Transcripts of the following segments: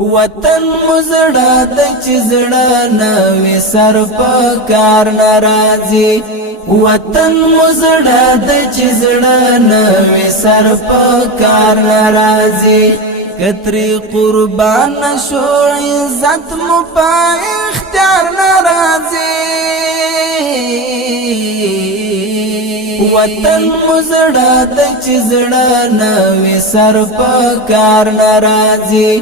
وطن مزړه د چزړه نوې سر په کار ناراضي وطن مزړه د چزړه نوې سر په کار ناراضي کتري قربان شو عزت مو په اختیار ناراضي وطن مزړه د چزړه نوې سر په کار ناراضي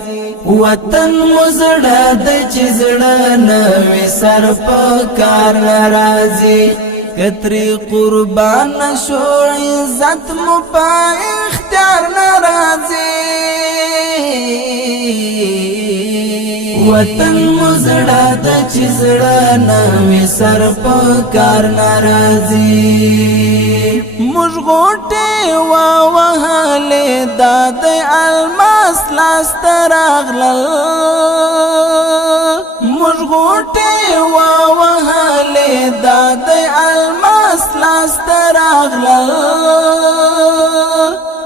وطن مزړه د چزړه نوې سر په کار ناراضي کتري قربان شو عزت مو په اختیار ناراضي وطن مزړه د چزړه نوې سر په کار ناراضي موږ غوټه وهلې د الماس لاس تراغلل موږ غوټه وهلې د الماس لاس تراغلل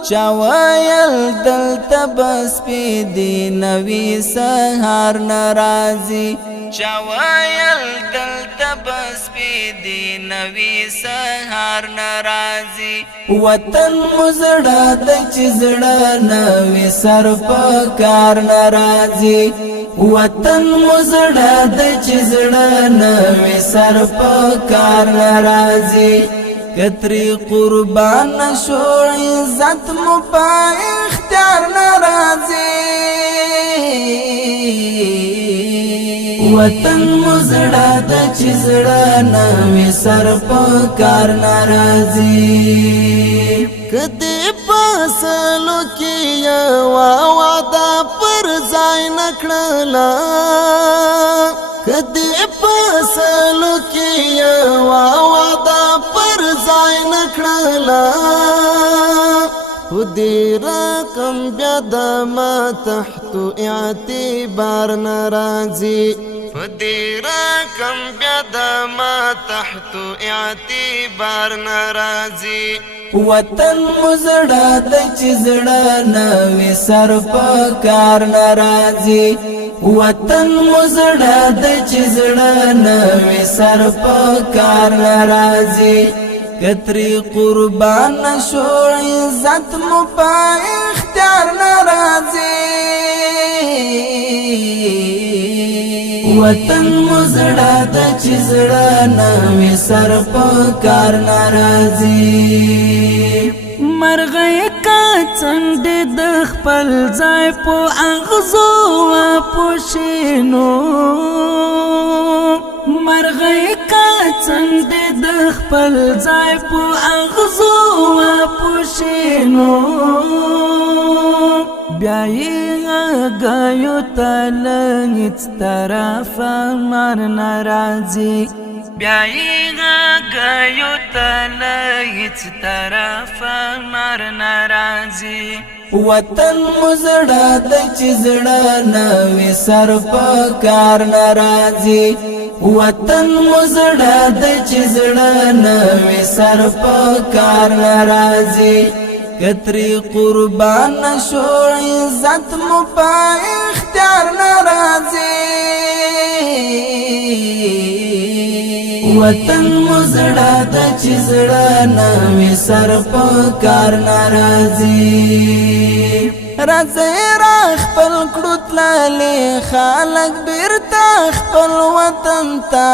چاویل دلته بس پی دی نوی سهار ناراضي چاویل دلته بس پی دی نوی سهار ناراضي وطن مزړه د چزړه نوی سر په کار ناراضي وطن مزړه د چزړه نوی سر په کار ناراضي کتري قربان شو عزت مو په اختیار ناراضي وطن مزړه د چزړه نوې سر په کار ناراضي کدی پاسلو کې واده پر ځای نکړلا کدی پاسلو کې واده پر ځای نکړلا خودی رقم بیا د ما تحت اعتبار ناراضي خودی رقم بیا د ما تحت اعتبار ناراضي وطن مزړه د چزړه نوې سر په کار ناراضي وطن مزړه د چزړه نوې سر په کار ناراضي کتري قربان شو عزت مو په اختیار ناراضي وطن مزړه د چزړه نوې سر په کار ناراضي مرغې کا څنډ د خپل ځای په اغزو پوښینو مرغې کا څنډ د خپل ځای په اغزو پوښینو بیا یې غایو تل هیڅ طرف مر ناراضي بیا یې غایو تل هیڅ طرف مر ناراضي وطن مزړه د چزړه نوې سر په کار ناراضي وطن مزړه د چزړه نوې سر په کار ناراضي کتري قربان شو عزت مو په اختیار ناراضي وطن مزړه د چزړه نوې سر په کار ناراضي راځي را خپل کړو تللې خلک بیرته خپل وطن ته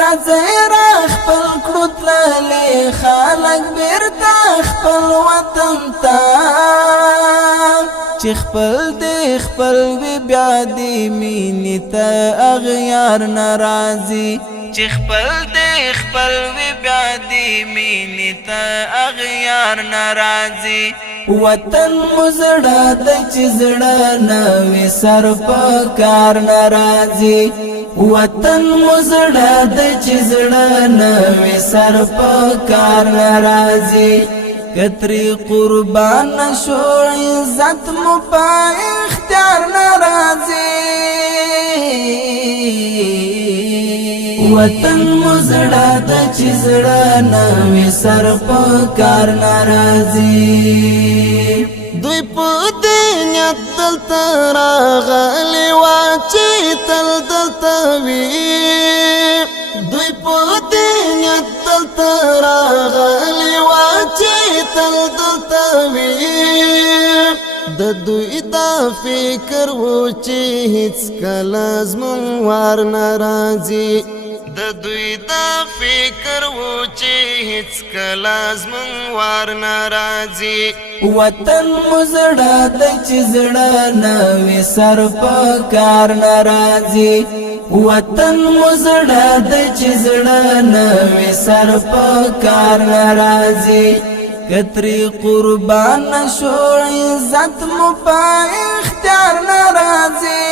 راځي را خپل کړو تللې خلک بیرته خپل وطن ته چې خپل دې خپل وی بیا دې مینې ته اغیار ناراضي چې خپل دې خپل وی بیا دې مینې ته اغیار ناراضي وطن مزړه د چزړه نوې سر په کار ناراضي وطن مزړه د چزړه نوې سر په کار ناراضي کتري قربان شو عزت مو په اختیار ناراضي وطن مزړه د چزړه نوې سر په کار ناراضي دوی په دې نیت دلتا راغلی واچی تل دلتا وی دوی پو دی نیت دلتا راغلی واچی تل دلتا وی د دوی دا فکر وو چې هیڅ کله زمون وار ناراضي د دوی دا فکر وو چې هیڅ کله زمون وار ناراضي وطن مزړه د چزړه نوې سر په کار ناراضي وطن مزړه د چزړه نوې سر په کار ناراضي کتری قربان شو عزت مو پا اختیار ناراضی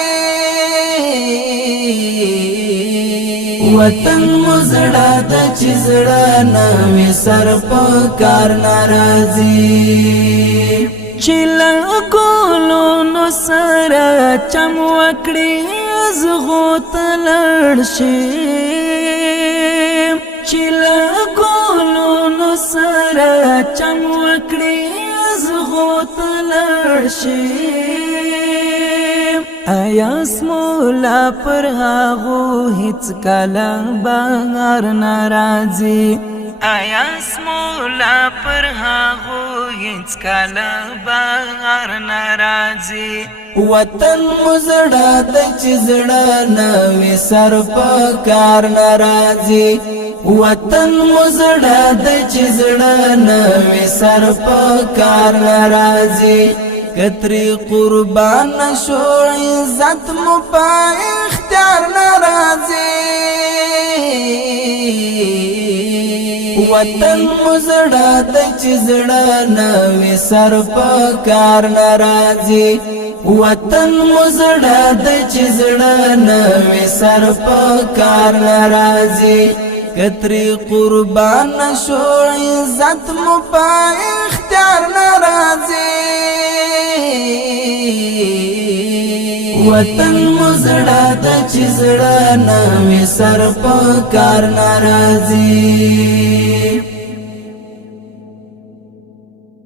وطن مزړه د چزړه نوې سر په کار ناراضی چیل کولو نو سره چم وکړي زغو تلړ شي چیل کولو نو سره چم وکړي زغو تلړ شي آیا سمولا پر هغو هیڅ کله بغیر ناراضي آیا سمولا پر هغو هیڅ کله بغیر ناراضي وطن مزړه د چزړه نوې سر په کار ناراضي وطن مزړه د چزړه نوې سر په کار ناراضي کتری قربان شو عزت مو په اختیار ناراضي وطن مزړه د چزړه نوې سر په کار ناراضي وطن مزړه د چزړه نوې سر په کار ناراضي کتری قربان شو عزت مو په اختیار ناراضي وطن مزړه د چزړه نوې سر په کار ناراضي